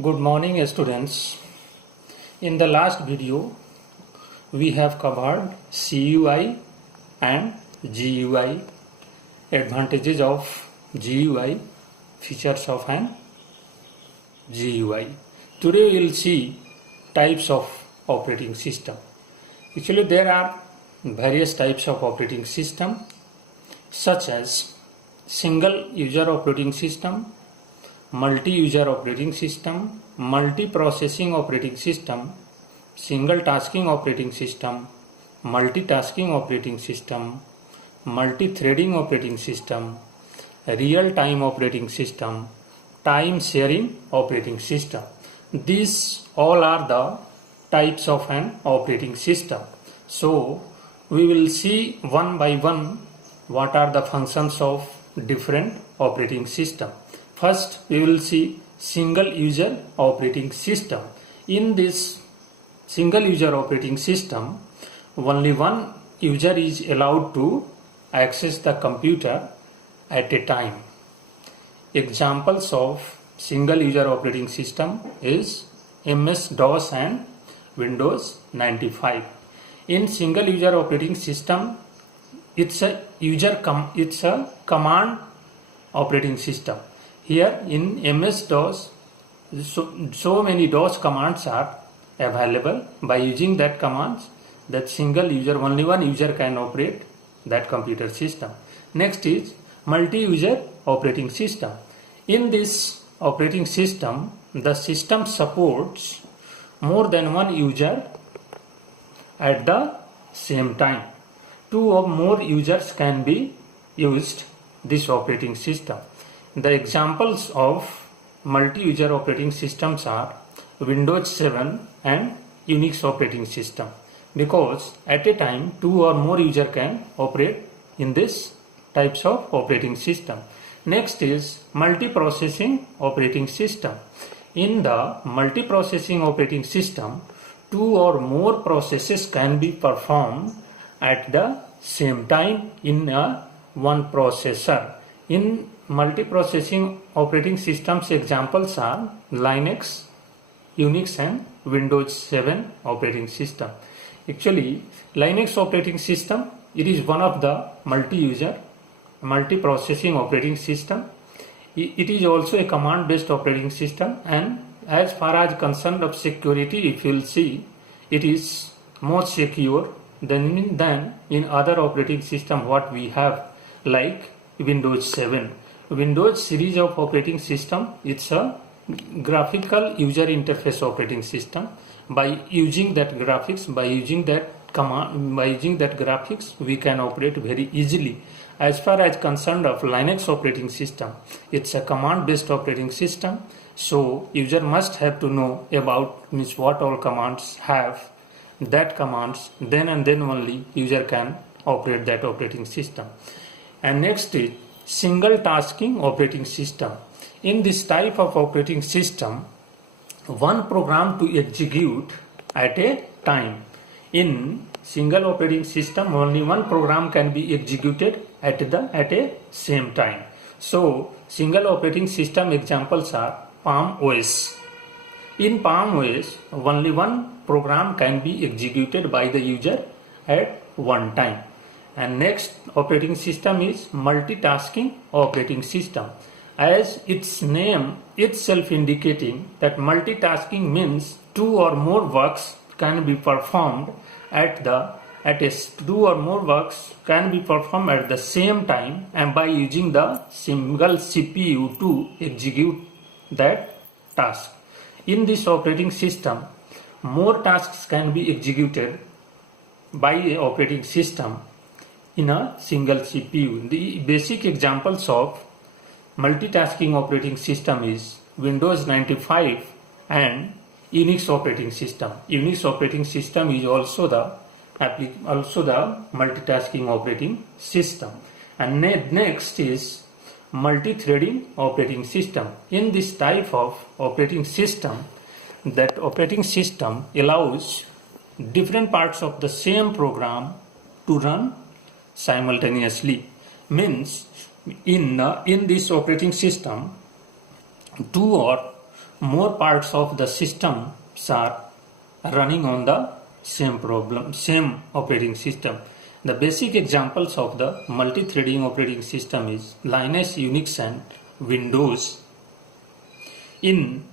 Good morning, students. In the last video, we have covered CUI and GUI, advantages of GUI, features of an GUI. Today we will see types of operating system. Actually, there are various types of operating system such as single user operating system, multi-user operating system, multi-processing operating system, single tasking operating system, multitasking operating system, multi-threading operating system, real-time operating system, time-sharing operating system. These all are the types of an operating system. So we will see one by one what are the functions of different operating system. First, we will see single user operating system. In this single user operating system, only one user is allowed to access the computer at a time. Examples of single user operating system is MS-DOS and Windows 95. In single user operating system, it's a command operating system. Here in MS-DOS, so many DOS commands are available. By using that commands, that single user, only one user can operate that computer system. Next is multi-user operating system. In this operating system, the system supports more than one user at the same time. Two or more users can be used this operating system. The examples of multi-user operating systems are Windows 7 and Unix operating system, because at a time two or more users can operate in this types of operating system. Next is multiprocessing operating system. In the multiprocessing operating system, two or more processes can be performed at the same time in one processor. In multiprocessing operating systems, examples are Linux, Unix and Windows 7 operating system. Actually, Linux operating system, it is one of the multi-user, multiprocessing operating system. It is also a command-based operating system, and as far as concerned of security, if you will see, it is more secure than in other operating system what we have, like Windows 7. Windows series of operating system, it's a graphical user interface operating system. By using that graphics, by using that graphics, we can operate very easily. As far as concerned of Linux operating system, it's a command based operating system, so user must have to know about means what all commands have that commands, then and then only user can operate that operating system. And next is single tasking operating system. In this type of operating system, one program to execute at a time. In single operating system, only one program can be executed at a same time. So single operating system examples are Palm OS. In Palm OS, only one program can be executed by the user at one time. And next operating system is multitasking operating system. As its name itself indicating that multitasking means two or more works can be performed at the same time, and by using the single CPU to execute that task. In this operating system, more tasks can be executed by a operating system in a single CPU. The basic examples of multitasking operating system is Windows 95 and Unix operating system. Unix operating system is also the multitasking operating system. And next is multi-threading operating system. In this type of operating system, that operating system allows different parts of the same program to run simultaneously. Means in this operating system, two or more parts of the systems are running on the same operating system. The basic examples of the multi-threading operating system is Linux, Unix and Windows. In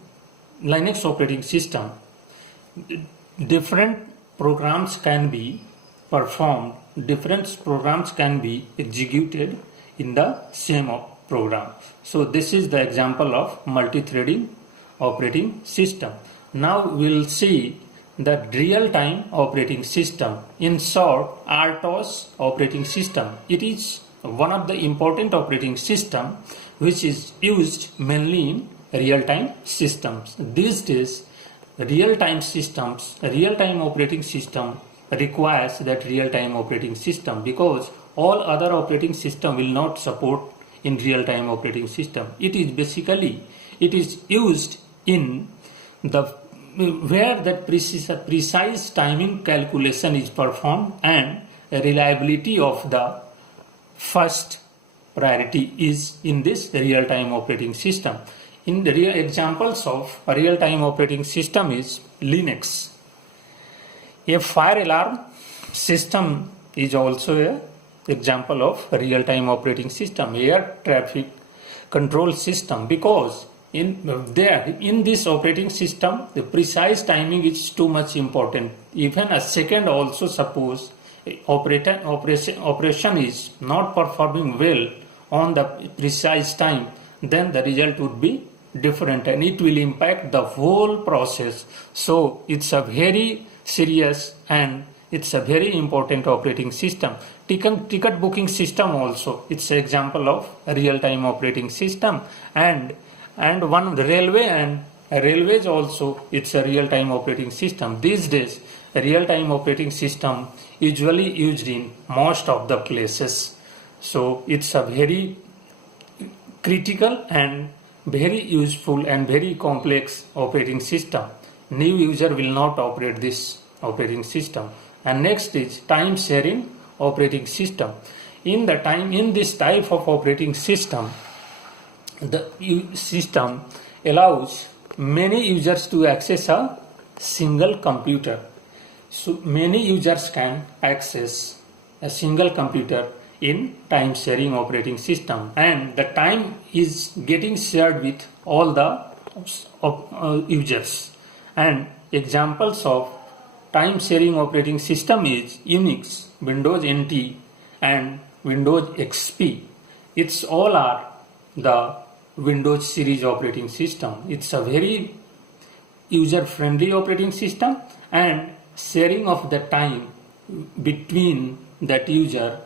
Linux operating system, different programs can be performed, different programs can be executed in the same program. So this is the example of multi-threading operating system. Now we will see the real-time operating system, in short RTOS operating system. It is one of the important operating system which is used mainly in real-time systems. These days real-time systems, real-time operating system requires that real-time operating system, because all other operating system will not support in real-time operating system. It is basically, it is used in the where that precise timing calculation is performed and reliability of the first priority is in this real-time operating system. In the real examples of a real-time operating system is Linux. A fire alarm system is also a example of a real-time operating system. Air traffic control system, because in this operating system the precise timing is too much important. Even a second also, suppose operation is not performing well on the precise time, then the result would be different and it will impact the whole process. So it's a very serious and it's a very important operating system. Ticket booking system also, it's an example of a real-time operating system. And one railway and railways also, it's a real-time operating system. These days a real-time operating system usually used in most of the places. So it's a very critical and very useful and very complex operating system. New user will not operate this operating system. And next is time sharing operating system. In this type of operating system, the system allows many users to access a single computer. So many users can access a single computer in time sharing operating system, and the time is getting shared with all the users. And examples of time sharing operating system is Unix, Windows NT and Windows XP. It's all are the Windows series operating system. It's a very user friendly operating system, and sharing of the time between that user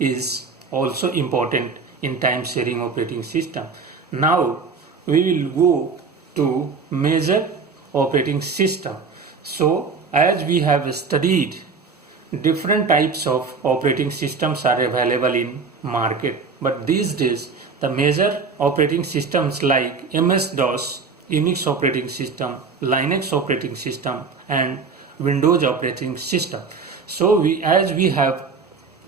is also important in time sharing operating system. Now we will go to major operating system. So as we have studied, different types of operating systems are available in market, but these days the major operating systems like MS-DOS, Unix operating system, Linux operating system and Windows operating system. So as we have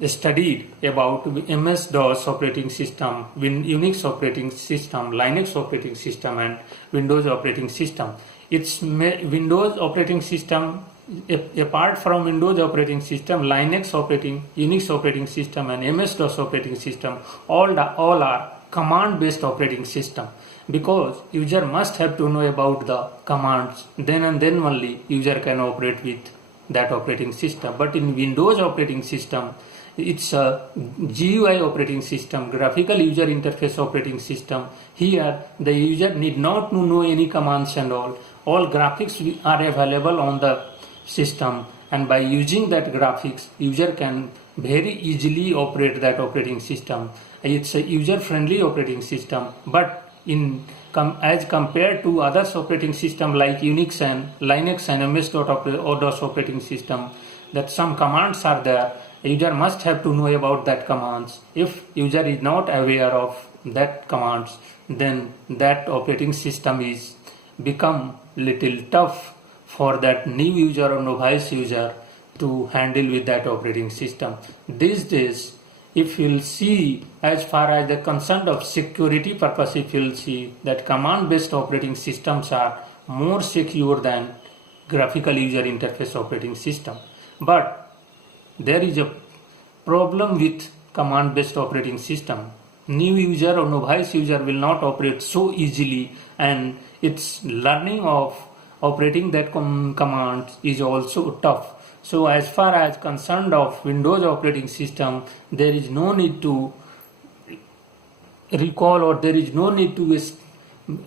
studied about MS-DOS operating system, Unix operating system, Linux operating system and Windows operating system. It's Windows operating system, apart from Windows operating system, Linux operating, Unix operating system and MS-DOS operating system, all are command-based operating system, because user must have to know about the commands, then and then only user can operate with that operating system. But in Windows operating system, it's a GUI operating system, graphical user interface operating system. Here the user need not know any commands and all graphics are available on the system, and by using that graphics user can very easily operate that operating system. It's a user friendly operating system, but as compared to other operating system like Unix and Linux and MS-DOS operating system, that some commands are there, user must have to know about that commands. If user is not aware of that commands, then that operating system is become little tough for that new user or novice user to handle with that operating system. These days if you'll see, as far as the concern of security purpose, if you'll see that command-based operating systems are more secure than graphical user interface operating system. But there is a problem with command-based operating system. New user or novice user will not operate so easily, and its learning of operating that command is also tough. So as far as concerned of Windows operating system, there is no need to recall, or there is no need to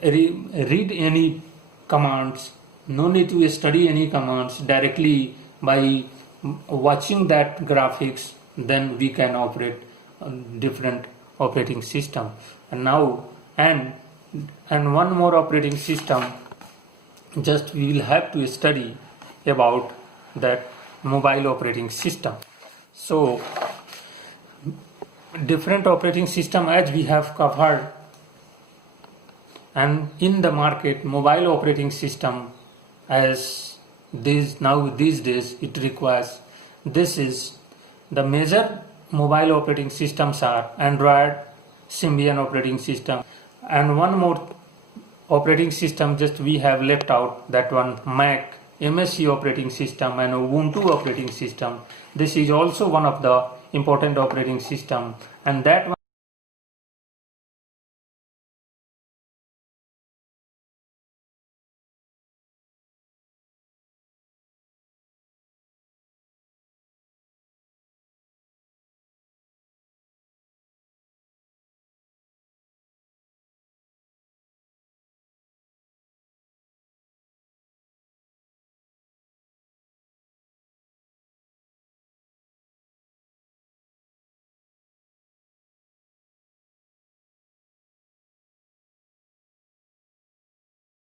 read any commands, no need to study any commands. Directly by watching that graphics, then we can operate different operating system. And now and one more operating system, just we will have to study about that mobile operating system. So different operating system, as we have covered, and in the market mobile operating system, as these days it requires, this is the major mobile operating systems are Android, Symbian operating system, and one more operating system just we have left out, that one Mac MSC operating system and Ubuntu operating system. This is also one of the important operating system, and that one